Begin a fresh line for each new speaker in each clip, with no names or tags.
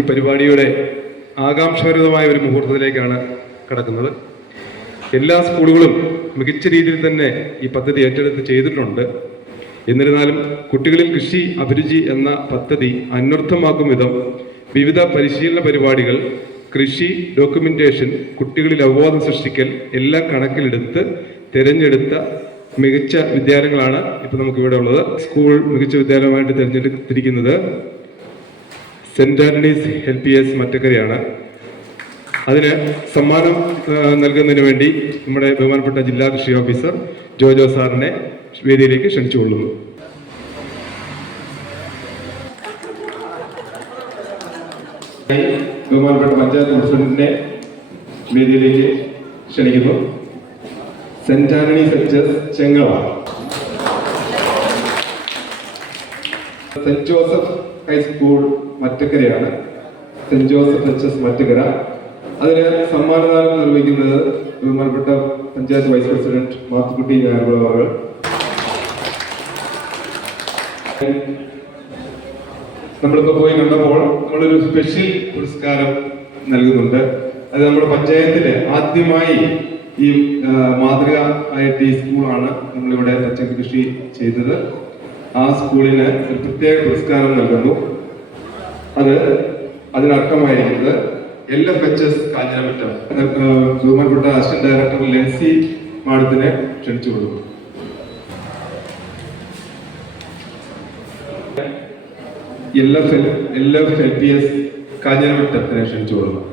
ഈ പരിപാടിയുടെ ആകാംക്ഷാരിതമായ ഒരു മുഹൂർത്തത്തിലേക്കാണ് കടക്കുന്നത്. എല്ലാ സ്കൂളുകളും മികച്ച രീതിയിൽ തന്നെ ഈ പദ്ധതി ഏറ്റെടുത്ത് ചെയ്തിട്ടുണ്ട്. എന്നിരുന്നാലും കുട്ടികളിൽ കൃഷി അഭിരുചി എന്ന പദ്ധതി അന്വർത്ഥമാക്കും വിധം വിവിധ പരിശീലന പരിപാടികൾ കൃഷി ഡോക്യുമെന്റേഷൻ കുട്ടികളിൽ അവബോധം സൃഷ്ടിക്കൽ എല്ലാം കണക്കിലെടുത്ത് തിരഞ്ഞെടുത്ത മികച്ച വിദ്യാലയങ്ങളാണ് ഇപ്പൊ നമുക്ക് ഇവിടെ ഉള്ളത്. സ്കൂൾ മികച്ച വിദ്യാലയമായിട്ട് തിരഞ്ഞെടുത്തിരിക്കുന്നത്. Saint Antony's L P S മറ്റക്കരയാണ്. അതിന് സമ്മാനം നൽകുന്നതിന് വേണ്ടി നമ്മുടെ ബഹുമാനപ്പെട്ട ജില്ലാ കൃഷി ഓഫീസർ ജോജോ സാറിനെ വേദിയിലേക്ക് ക്ഷണിച്ചുകൊള്ളുന്നു ബഹുമാനപ്പെട്ട പഞ്ചായത്ത് പ്രസിഡന്റിനെ വേദിയിലേക്ക് ക്ഷണിക്കുന്നു. Saint Antony S Chengala Saint Joseph high school മറ്റക്കരയാണ്. Saint Joseph H S Mattakkara. അതിന് സമ്മാനദാനം നിർവഹിക്കുന്നത് ബഹുമാനപ്പെട്ട പഞ്ചായത്ത് വൈസ് പ്രസിഡന്റ് മാത്തുക്കുട്ടി അവർ. നമ്മളിപ്പോ പോയി കണ്ടപ്പോൾ നമ്മളൊരു സ്പെഷ്യൽ പുരസ്കാരം നൽകുന്നുണ്ട്. അത് നമ്മുടെ പഞ്ചായത്തിലെ ആദ്യമായി ഈ മാതൃക ആയിട്ട് ഈ സ്കൂളാണ് നമ്മളിവിടെ പച്ചക്കൃഷി കൃഷി ചെയ്തത്. ആ സ്കൂളിന് ഒരു പ്രത്യേക പുരസ്കാരം നൽകുന്നു. അത് അതിനർത്ഥമായിരിക്കുന്നത് L F H S Kanjiramattam. Assistant director Lency മാഡത്തിനെ ക്ഷണിച്ചു കൊടുക്കും L F L L F L P S കാഞ്ഞിരമറ്റത്തിനെ ക്ഷണിച്ചു കൊടുക്കും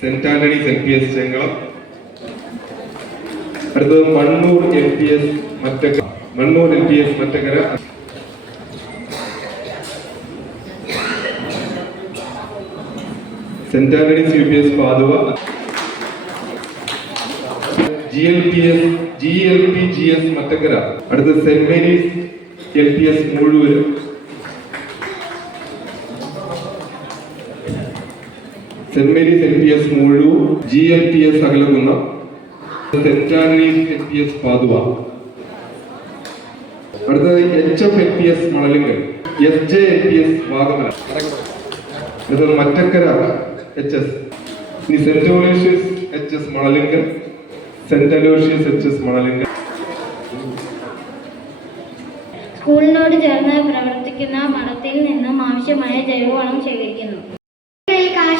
Saint Antony's L P S Chengalam. അടുത്തത് Mannoor L P S Mattakkara Mannoor L P S Mattakkara Saint Antony's U P S Padua. G L P S G L P G S Mattakkara അടുത്തത് Saint Mary's L P S മുഴുവൻ Saint Mary's L P S മുഴു G L P S Akalakunnam അടുത്തത് H F L P S S J P S Mattakkara H S ഇനി Saint Aloysius H S Manalinkal Saint Aloysius H S
സ്കൂളിനോട് ചേർന്ന് പ്രവർത്തിക്കുന്ന മഠത്തിൽ നിന്നും ആവശ്യമായ ജൈവവളം ശേഖരിക്കുന്നു.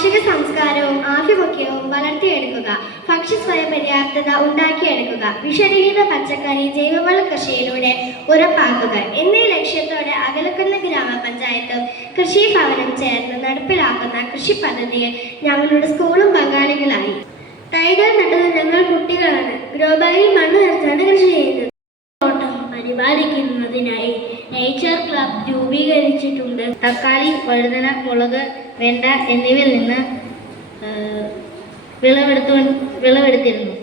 കാർഷിക സംസ്കാരവും ആഭിമുഖ്യവും വളർത്തിയെടുക്കുക. ഭക്ഷ്യ സ്വയം പര്യാപ്തത ഉണ്ടാക്കിയെടുക്കുക. വിഷരഹിത പച്ചക്കറി ജൈവവള കൃഷിയിലൂടെ ഉറപ്പാക്കുക. എന്നീ ലക്ഷ്യത്തോടെ അകലക്കുന്ന ഗ്രാമപഞ്ചായത്തും കൃഷി ഭവനും ചേർന്ന് നടപ്പിലാക്കുന്ന കൃഷി പദ്ധതിയിൽ ഞങ്ങളുടെ സ്കൂളും പങ്കാളികളായി. തൈകൾ നട്ടത് ഞങ്ങൾ കുട്ടികളാണ്. ഗ്രോബാഗിൽ മണ്ണ് നിറച്ചാണ് കൃഷി ചെയ്യുന്നത്.
തോട്ടം പരിപാലിക്കുന്നതിനായി നേച്ചർ ക്ലബ് രൂപീകരിച്ചിട്ടുണ്ട്. തക്കാളി വഴുതന മുളക് വെണ്ട എന്നിവയിൽ നിന്ന് വിളവെടുത്തു വിളവെടുത്തിരുന്നു.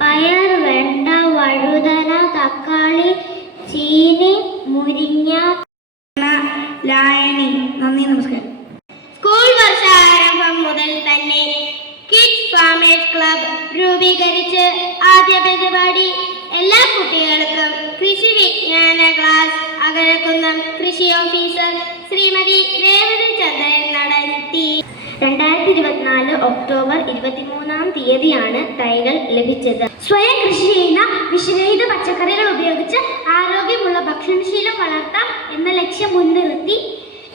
പയർ വെണ്ട വഴുതന തക്കാളി ചീനി മുരിങ്ങ ലായണി നന്ദി നമസ്കാരം. സ്കൂൾ വർഷാരംഭം മുതൽ തന്നെ കിഡ്സ് ഫാമേഴ്സ് ക്ലബ് രൂപീകരിച്ച് ആദ്യ പരിപാടി എല്ലാ കുട്ടികൾക്കും കൃഷി വിജ്ഞാന ക്ലാസ് അകലക്കുന്നം കൃഷി ഓഫീസർ ശ്രീമതി രേവതി ചന്ദ്രൻ നടത്തി. രണ്ടായിരത്തി ഇരുപത്തിനാല് ഒക്ടോബർ ഇരുപത്തിമൂന്നാം തീയതിയാണ് തൈകൾ ലഭിച്ചത്. സ്വയം കൃഷി ചെയ്യുന്ന വിഷരഹിത പച്ചക്കറികൾ ഉപയോഗിച്ച് ആരോഗ്യമുള്ള ഭക്ഷണശീലം വളർത്താം എന്ന ലക്ഷ്യം മുൻനിർത്തി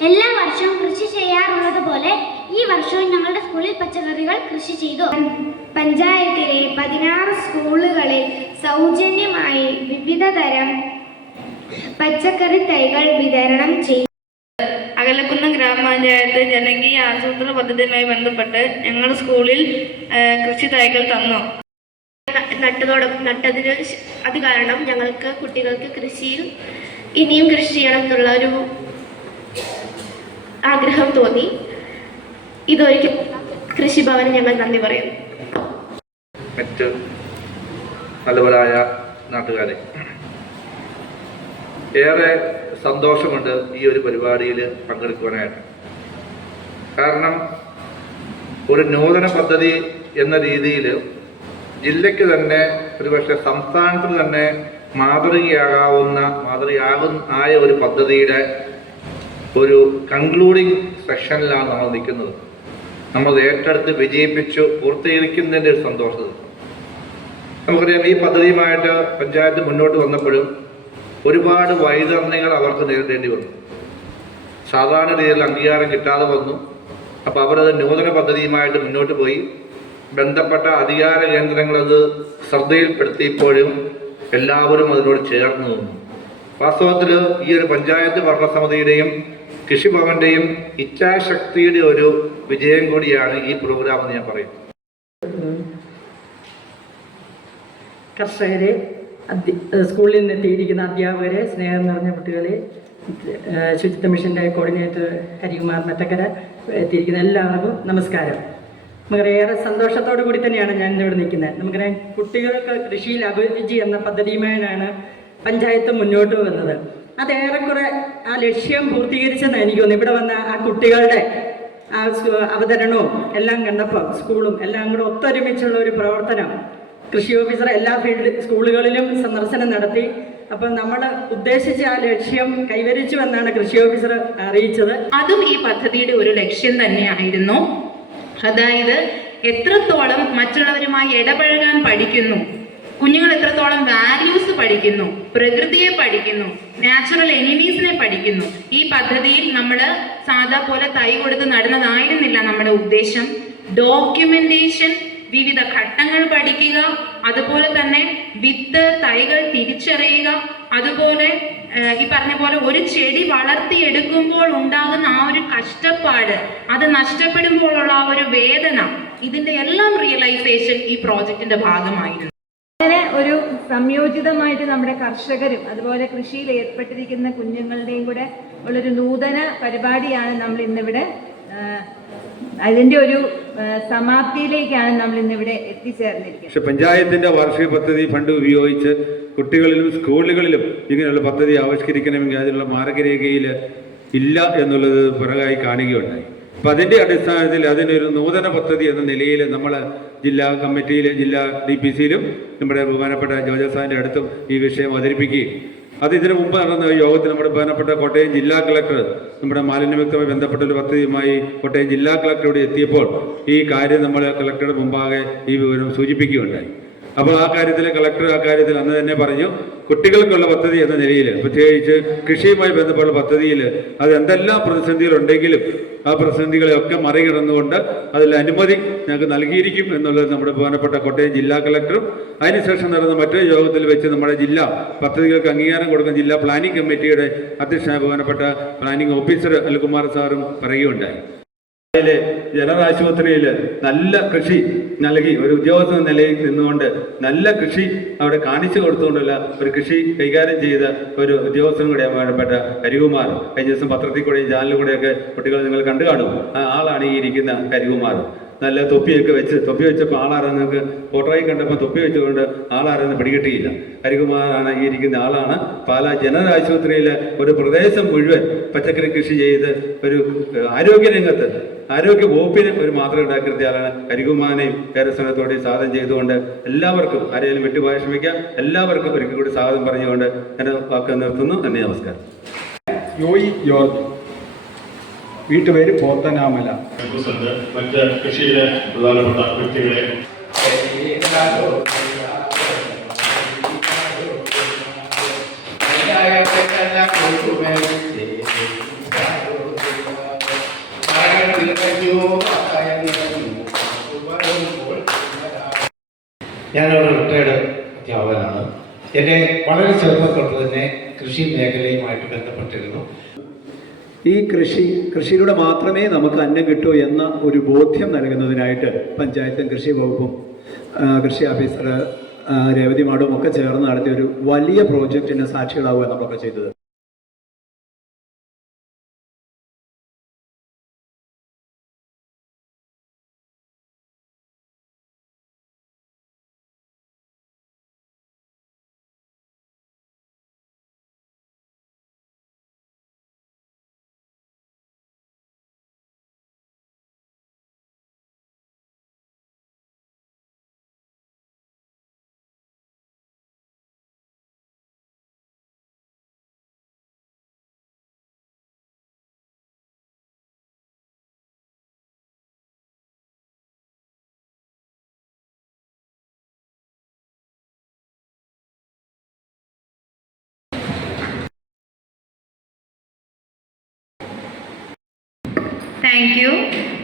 എല്ലാ വർഷവും കൃഷി ചെയ്യാറുള്ളത് പോലെ ഈ വർഷവും ഞങ്ങളുടെ സ്കൂളിൽ പച്ചക്കറികൾ കൃഷി ചെയ്തു. പഞ്ചായത്തിലെ പതിനാറ് സ്കൂളുകളിൽ സൗജന്യമായി വിവിധ തരം പച്ചക്കറി തൈകൾ വിതരണം ചെയ്തു.
അകലക്കുന്ന ഗ്രാമപഞ്ചായത്ത് ജനകീയ ആസൂത്രണ പദ്ധതിയുമായി ബന്ധപ്പെട്ട് ഞങ്ങൾ സ്കൂളിൽ കൃഷി തൈകൾ തന്നു.
നട്ടതോടൊപ്പം നട്ടതിന് അത് കാരണം ഞങ്ങൾക്ക് കുട്ടികൾക്ക് കൃഷിയിൽ ഇനിയും കൃഷി ചെയ്യണം എന്നുള്ള ഒരു ആഗ്രഹം തോന്നി. ഇതൊരിക്കൽ കൃഷിഭവന് ഞങ്ങൾ നന്ദി പറയുന്നു.
മറ്റ് നല്ലവരായ നാട്ടുകാരെ ഏറെ സന്തോഷമുണ്ട് ഈ ഒരു പരിപാടിയിൽ പങ്കെടുക്കുവാനായിട്ട്. കാരണം ഒരു നൂതന പദ്ധതി എന്ന രീതിയിൽ ജില്ലയ്ക്ക് തന്നെ ഒരുപക്ഷെ സംസ്ഥാനത്തിന് തന്നെ മാതൃകയാകാവുന്ന മാതൃകയാകുന്ന ആയ ഒരു പദ്ധതിയുടെ ഒരു കൺക്ലൂഡിങ് സെക്ഷനിലാണ് നമ്മൾ നിൽക്കുന്നത്. നമ്മൾ ഏറ്റെടുത്ത് വിജയിപ്പിച്ചു പൂർത്തീകരിക്കുന്നതിന്റെ ഒരു സന്തോഷം നമുക്കറിയാം ഈ പദ്ധതിയുമായിട്ട് പഞ്ചായത്ത് മുന്നോട്ട് വന്നപ്പോഴും ഒരുപാട് വൈതരണികൾ അവർക്ക് നേരിടേണ്ടി വന്നു. സാധാരണ രീതിയിൽ അംഗീകാരം കിട്ടാതെ വന്നു. അപ്പോൾ അവരത് നൂതന പദ്ധതിയുമായിട്ട് മുന്നോട്ട് പോയി. ബന്ധപ്പെട്ട അധികാര കേന്ദ്രങ്ങളത് ശ്രദ്ധയിൽപ്പെടുത്തിയപ്പോഴും എല്ലാവരും അതിനോട് ചേർന്ന് നിന്നു. വാസ്തവത്തിൽ ഈ ഒരു പഞ്ചായത്ത് ഭരണസമിതിയുടെയും കൃഷിഭവന്റെയും ഇച്ഛാശക്തിയുടെ ഒരു വിജയം കൂടിയാണ് ഈ പ്രോഗ്രാം എന്ന് ഞാൻ പറയും.
കർഷകരെ സ്കൂളിൽ നിന്ന് എത്തിയിരിക്കുന്ന അധ്യാപകരെ സ്നേഹം നിറഞ്ഞ കുട്ടികളെ ശുചിത്വ മിഷന്റെ കോർഡിനേറ്റർ ഹരികുമാർ മറ്റക്കര എത്തിയിരിക്കുന്ന എല്ലാവർക്കും നമസ്കാരം. നമുക്കറിയേറെ സന്തോഷത്തോടു കൂടി തന്നെയാണ് ഞാൻ ഇവിടെ നിൽക്കുന്നത്. നമുക്കറിയാം കുട്ടികൾക്ക് കൃഷിയിൽ അഭിരുചി എന്ന പദ്ധതിയുമായാണ് പഞ്ചായത്ത് മുന്നോട്ട് വന്നത് അത് ഏറെക്കുറെ ആ ലക്ഷ്യം പൂർത്തീകരിച്ചെന്ന് എനിക്ക് തോന്നുന്നു ഇവിടെ വന്ന ആ കുട്ടികളുടെ ആ അവതരണവും എല്ലാം കണ്ടപ്പോൾ സ്കൂളും എല്ലാം കൂടെ ഒത്തൊരുമിച്ചുള്ള ഒരു പ്രവർത്തനം കൃഷി ഓഫീസർ എല്ലാ ഫീൽഡ് സ്കൂളുകളിലും സന്ദർശനം നടത്തി. അപ്പം നമ്മൾ ഉദ്ദേശിച്ച ആ ലക്ഷ്യം കൈവരിച്ചു എന്നാണ് കൃഷി ഓഫീസർ അറിയിച്ചത്.
അതും ഈ പദ്ധതിയുടെ ഒരു ലക്ഷ്യം തന്നെയായിരുന്നു. അതായത് എത്രത്തോളം മറ്റുള്ളവരുമായി ഇടപഴകാൻ പഠിക്കുന്നു കുഞ്ഞുങ്ങൾ എത്രത്തോളം വാല്യൂസ് പഠിക്കുന്നു പ്രകൃതിയെ പഠിക്കുന്നു നാച്ചുറൽ എനിമീസിനെ പഠിക്കുന്നു ഈ പദ്ധതിയിൽ നമ്മൾ സാധാ പോലെ തൈ കൊടുത്ത് നടുന്നതായിരുന്നില്ല നമ്മുടെ ഉദ്ദേശം. ഡോക്യുമെന്റേഷൻ വിവിധ ഘട്ടങ്ങൾ പഠിക്കുക അതുപോലെ തന്നെ വിത്ത് തൈകൾ തിരിച്ചറിയുക അതുപോലെ ഈ പറഞ്ഞ പോലെ ഒരു ചെടി വളർത്തിയെടുക്കുമ്പോൾ ഉണ്ടാകുന്ന ആ ഒരു കഷ്ടപ്പാട് അത് നഷ്ടപ്പെടുമ്പോഴുള്ള ആ ഒരു വേദന ഇതിന്റെ എല്ലാം റിയലൈസേഷൻ ഈ പ്രോജക്റ്റിന്റെ ഭാഗമായിരുന്നു.
അങ്ങനെ ഒരു സംയോജിതമായിട്ട് നമ്മുടെ കർഷകരും അതുപോലെ കൃഷിയിൽ ഏർപ്പെട്ടിരിക്കുന്ന കുഞ്ഞുങ്ങളുടെയും കൂടെ ഉള്ളൊരു നൂതന പരിപാടിയാണ് നമ്മൾ ഇന്നിവിടെ അതിന്റെ ഒരു സമാപ്തിയിലേക്കാണ് നമ്മൾ ഇന്നിവിടെ എത്തിച്ചേർന്നിരിക്കുന്നത്.
പക്ഷെ പഞ്ചായത്തിന്റെ വാർഷിക പദ്ധതി ഫണ്ട് ഉപയോഗിച്ച് കുട്ടികളിലും സ്കൂളുകളിലും ഇങ്ങനെയുള്ള പദ്ധതി ആവിഷ്കരിക്കണമെങ്കിൽ അതിനുള്ള മാർഗരേഖയിൽ ഇല്ല എന്നുള്ളത് പിറകായി കാണുകയുണ്ടായി. അപ്പം അതിന്റെ അടിസ്ഥാനത്തിൽ അതിനൊരു നൂതന പദ്ധതി എന്ന നിലയിൽ നമ്മൾ ജില്ലാ കമ്മിറ്റിയിൽ ജില്ലാ ഡി പി സിയിലും നമ്മുടെ ബഹുമാനപ്പെട്ട ജോജസാന്റെ അടുത്തും ഈ വിഷയം അവതരിപ്പിക്കുകയും അത് ഇതിനു മുമ്പ് നടന്ന യോഗത്തിൽ നമ്മുടെ ബഹുമാനപ്പെട്ട കോട്ടയം ജില്ലാ കളക്ടർ നമ്മുടെ മാലിന്യമുക്തമായി ബന്ധപ്പെട്ട ഒരു പദ്ധതിയുമായി കോട്ടയം ജില്ലാ കളക്ടറോട് എത്തിയപ്പോൾ ഈ കാര്യം നമ്മൾ കളക്ടറുടെ മുമ്പാകെ ഈ വിവരം സൂചിപ്പിക്കുകയുണ്ടായി. അപ്പോൾ ആ കാര്യത്തിൽ കളക്ടർ ആ കാര്യത്തിൽ അന്ന് തന്നെ പറഞ്ഞു കുട്ടികൾക്കുള്ള പദ്ധതി എന്ന നിലയിൽ പ്രത്യേകിച്ച് കൃഷിയുമായി ബന്ധപ്പെട്ട പദ്ധതിയിൽ അത് എന്തെല്ലാം പ്രതിസന്ധികളുണ്ടെങ്കിലും ആ പ്രതിസന്ധികളെയൊക്കെ മറികടന്നുകൊണ്ട് അതിൽ അനുമതി ഞങ്ങൾക്ക് നൽകിയിരിക്കും എന്നുള്ളത് നമ്മുടെ ബഹുമാനപ്പെട്ട കോട്ടയം ജില്ലാ കളക്ടറും അതിനുശേഷം നടന്ന മറ്റൊരു യോഗത്തിൽ വെച്ച് നമ്മുടെ ജില്ല പദ്ധതികൾക്ക് അംഗീകാരം കൊടുക്കുന്ന ജില്ലാ പ്ലാനിംഗ് കമ്മിറ്റിയുടെ അധ്യക്ഷനായ ബഹുമാനപ്പെട്ട പ്ലാനിംഗ് ഓഫീസർ അൽകുമാർ സാറും പറയുകയുണ്ടായി. ജനറാശുപത്രിയിൽ നല്ല കൃഷി നൽകി ഒരു ഉദ്യോഗസ്ഥ നിലയിൽ നിന്നുകൊണ്ട് നല്ല കൃഷി അവിടെ കാണിച്ചു കൊടുത്തുകൊണ്ടുള്ള ഒരു കൃഷി കൈകാര്യം ചെയ്ത ഒരു ഉദ്യോഗസ്ഥനും കൂടെ വേണ്ടപ്പെട്ട കരികുമാർ. കഴിഞ്ഞ ദിവസം പത്രത്തിൽ കൂടെയും ചാനലിൽ കൂടെയൊക്കെ കുട്ടികൾ നിങ്ങൾ കണ്ടു കാണും. ആ ആളാണ് ഈ ഇരിക്കുന്ന കരികുമാർ. നല്ല തൊപ്പിയൊക്കെ വെച്ച് തൊപ്പി വെച്ചപ്പോൾ ആളാരെന്ന് നിങ്ങൾക്ക്? ഫോട്ടോയിൽ കണ്ടപ്പോൾ തൊപ്പി വെച്ചുകൊണ്ട് ആളാരെന്ന് പിടികിട്ടിയില്ല. ഹരികുമാറാണ് ഈ ഇരിക്കുന്ന ആളാണ്. പാലാ ജനറൽ ആശുപത്രിയിലെ ഒരു പ്രദേശം മുഴുവൻ പച്ചക്കറി കൃഷി ചെയ്ത് ഒരു ആരോഗ്യരംഗത്ത് ആരോഗ്യ വകുപ്പിന് ഒരു മാതൃക ഉണ്ടാക്കിയ ആളാണ് ഹരികുമാനെയും സാധനം ചെയ്തുകൊണ്ട് എല്ലാവർക്കും ആരെയും വിട്ടുപോയ ശ്രമിക്കാം എല്ലാവർക്കും ഒരിക്കൽ കൂടി സ്വാഗതം പറഞ്ഞുകൊണ്ട് എന്റെ വാക്ക് നിർത്തുന്നു നന്ദി നമസ്കാരം
യോയി ജോർജ് വീട്ടുപേര് പോത്തനാമല
മറ്റ് കൃഷിയിലെ പ്രധാനപ്പെട്ട വ്യക്തികളെ
ഞാനൊരു റിട്ടയർഡ് അധ്യാപകനാണ്. എന്റെ വളരെ ചെറുപ്പം തന്നെ കൃഷി മേഖലയുമായിട്ട് ബന്ധപ്പെട്ടിരുന്നു.
ഈ കൃഷി കൃഷിയിലൂടെ മാത്രമേ നമുക്ക് അന്നം കിട്ടൂ എന്ന ഒരു ബോധ്യം നൽകുന്നതിനായിട്ട് പഞ്ചായത്തും കൃഷി വകുപ്പും കൃഷി ഓഫീസർ രേവതി മാഡും ഒക്കെ ചേർന്ന് നടത്തിയ ഒരു വലിയ പ്രോജക്റ്റിന് സാക്ഷികളാവുക നമ്മളൊക്കെ ചെയ്തത്.
Thank you.